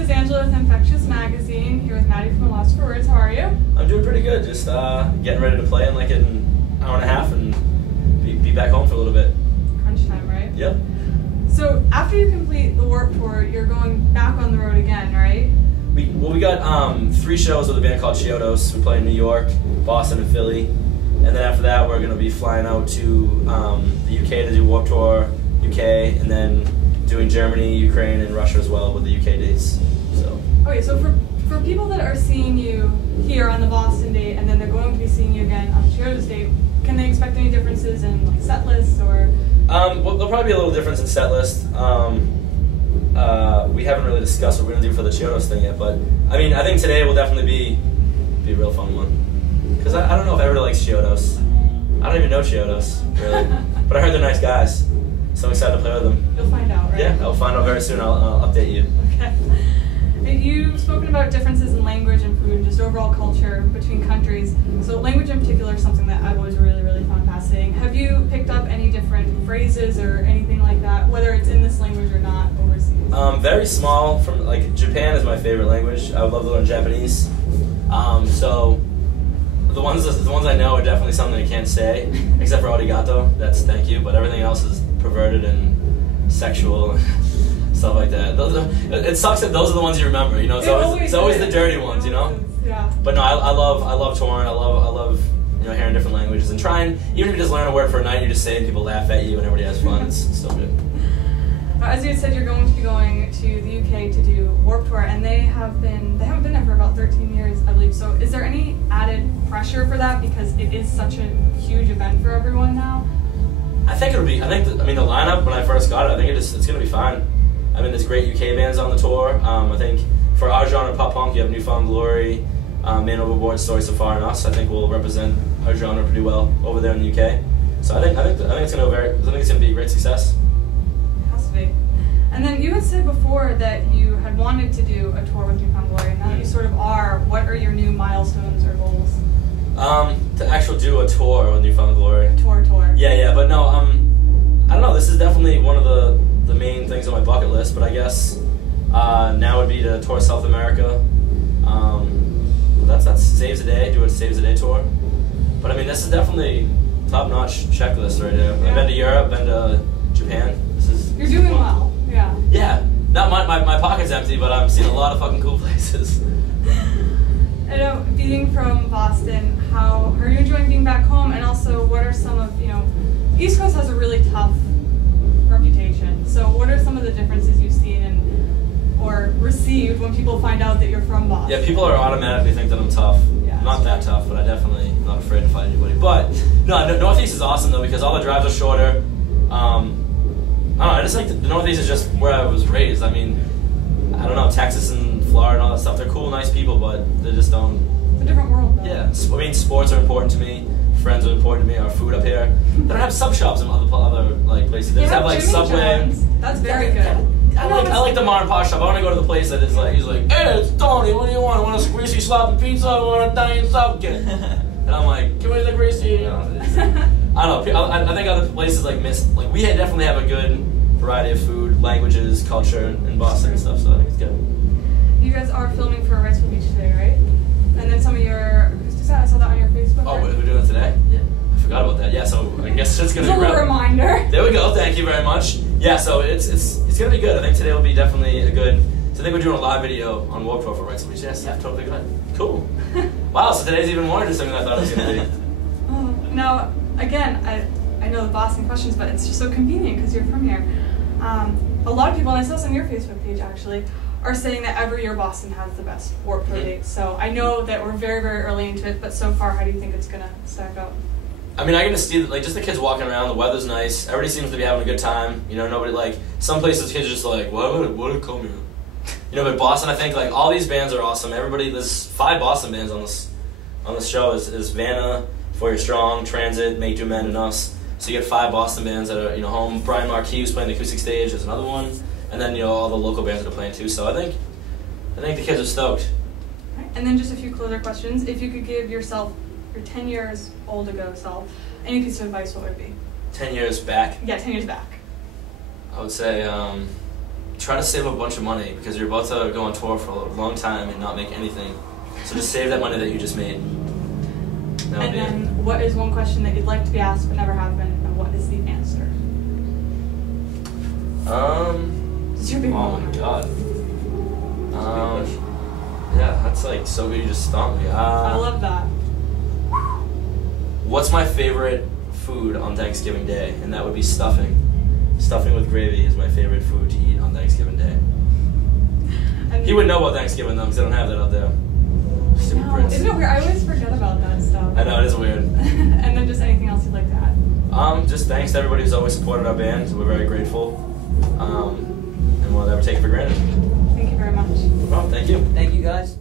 is Angela with Infectious Magazine, here with Maddie from Lost for Words. How are you? I'm doing pretty good. Just getting ready to play in like an hour and a half and be back home for a little bit. Crunch time, right? Yep. So after you complete the Warped Tour, you're going back on the road again, right? We got 3 shows with a band called Chiodos. We play in New York, Boston, and Philly. And then after that, we're going to be flying out to the UK to do Warped Tour, UK, and then doing Germany, Ukraine, and Russia as well with the UK dates. So. Okay, so for people that are seeing you here on the Boston date, and then they're going to be seeing you again on the Chiodos date, can they expect any differences in like set lists or? Well, there'll probably be a little difference in set list. We haven't really discussed what we're gonna do for the Chiodos thing yet, but I mean, I think today will definitely be a real fun one. Because I don't know if everybody likes Chiodos. I don't even know Chiodos, really. But I heard they're nice guys, so I'm excited to play with them. You'll find out, right? Yeah, I'll find out very soon. I'll update you. Okay. You've spoken about differences in language and food and just overall culture between countries. So language in particular is something that I've always really found fascinating. Have you picked up any different phrases or anything like that, whether it's in this language or not, overseas? Very small. From like Japan is my favorite language. I would love to learn Japanese. So the ones I know are definitely something I can't say, except for arigato. That's thank you. But everything else is perverted and sexual. Stuff like that. It sucks that those are the ones you remember. You know, it's always the dirty ones. You know. Yeah. But no, I love touring. I love hearing different languages and trying. Even if you just learn a word for a night, you just say it and people laugh at you and everybody has fun. It's still good. As you had said, you're going to be going to the UK to do Warped Tour, and they haven't been there for about 13 years, I believe. So, is there any added pressure for that because it is such a huge event for everyone now? I think it'll be. I mean, the lineup when I first got it, I think it's going to be fine. I mean, there's great UK bands on the tour. I think for our genre, pop punk, you have Newfound Glory, Man Overboard, Story So Far, and us. I think we'll represent our genre pretty well over there in the UK. So I think it's going to be a great success. It has to be. And then you had said before that you had wanted to do a tour with Newfound Glory, and now that you sort of are, what are your new milestones or goals? To actually do a tour with Newfound Glory. Tour. Yeah, but no, I don't know. This is definitely one of the main things on my bucket list, but I guess now would be to tour South America. That's Saves a Day, do a Saves a Day tour. But I mean, this is definitely top-notch checklist right here. Yeah. I've been to Europe, been to Japan. You're doing well, yeah. Yeah, not my pocket's empty, but I'm seeing a lot of fucking cool places. I know, being from Boston, how are you enjoying being back home? And also, what are some of, East Coast has a really tough reputation. So what are some of the differences you've seen or received when people find out that you're from Boston? Yeah, people are automatically think that I'm tough. Yeah, I'm not that tough, but I definitely am not afraid to fight anybody. But no, Northeast is awesome though because all the drives are shorter. I don't know, I just think the Northeast is just where I was raised. I mean, I don't know, Texas and Florida and all that stuff, they're cool, nice people, but they just don't... It's a different world though. Yeah, I mean, sports are important to me. Friends are important to me. Our food up here. They don't have sub shops in other like places. They just have like Jimmy Subway. John's. That's very good. I like the mom and pop shop. I want to go to the place that is like he's like, hey, it's Tony. What do you want? I want a greasy sloppy pizza. I want an Italian subject. And I'm like, give me the greasy. You know, I don't know. I think other places like we definitely have a good variety of food, languages, culture in Boston and stuff. So I think it's good. You guys are filming for Wrightsville Beach today, right? And then some of your I saw that on your Facebook. Oh, we're doing it today? Yeah. I forgot about that. Yeah, so I guess it's going to be a little reminder. There we go. Thank you very much. Yeah, so it's going to be good. I think today will be definitely a good... So I think we're doing a live video on Warped Tour for Wrightsville Beach. Yes, yeah, totally good. Cool. Wow, so today's even more interesting than I thought it was going to be. Now, again, I know the Boston questions, but it's just so convenient because you're from here. A lot of people, and I saw this on your Facebook page actually, are saying that every year Boston has the best Warped Tour dates. So I know that we're very early into it, but so far, how do you think it's going to stack up? I mean, I can just see like just the kids walking around. The weather's nice. Everybody seems to be having a good time. Nobody like some places kids are just like, what did come here? But Boston, I think like all these bands are awesome. There's 5 Boston bands on this show. Is Vanna, For Your Strong, Transit, Make Do Men, and us. So you get 5 Boston bands that are home. Brian Marquis who's playing the acoustic stage. There's another one. And then, all the local bands that are playing too. So I think the kids are stoked. Right. And then just a few closer questions. If you could give yourself, your 10 years old ago self, any piece of advice, what would it be? 10 years back? Yeah, 10 years back. I would say try to save a bunch of money because you're about to go on tour for a long time and not make anything. So just save that money that you just made. And then, what is one question that you'd like to be asked but never have been, and what is the answer? This is your big Oh my moment. god. Yeah, that's like so good. You just stumped me. I love that. What's my favorite food on Thanksgiving Day? And that would be stuffing. Stuffing with gravy is my favorite food to eat on Thanksgiving Day. And He would know about Thanksgiving though, because I don't have that out there. Stupid no, Prince. isn't it weird? I always forget about that stuff. I know, it is weird. And then just anything else you'd like to add? Just thanks to everybody who's always supported our band. We're very grateful. And we'll never take it for granted. Thank you very much. Well, thank you. Thank you, guys.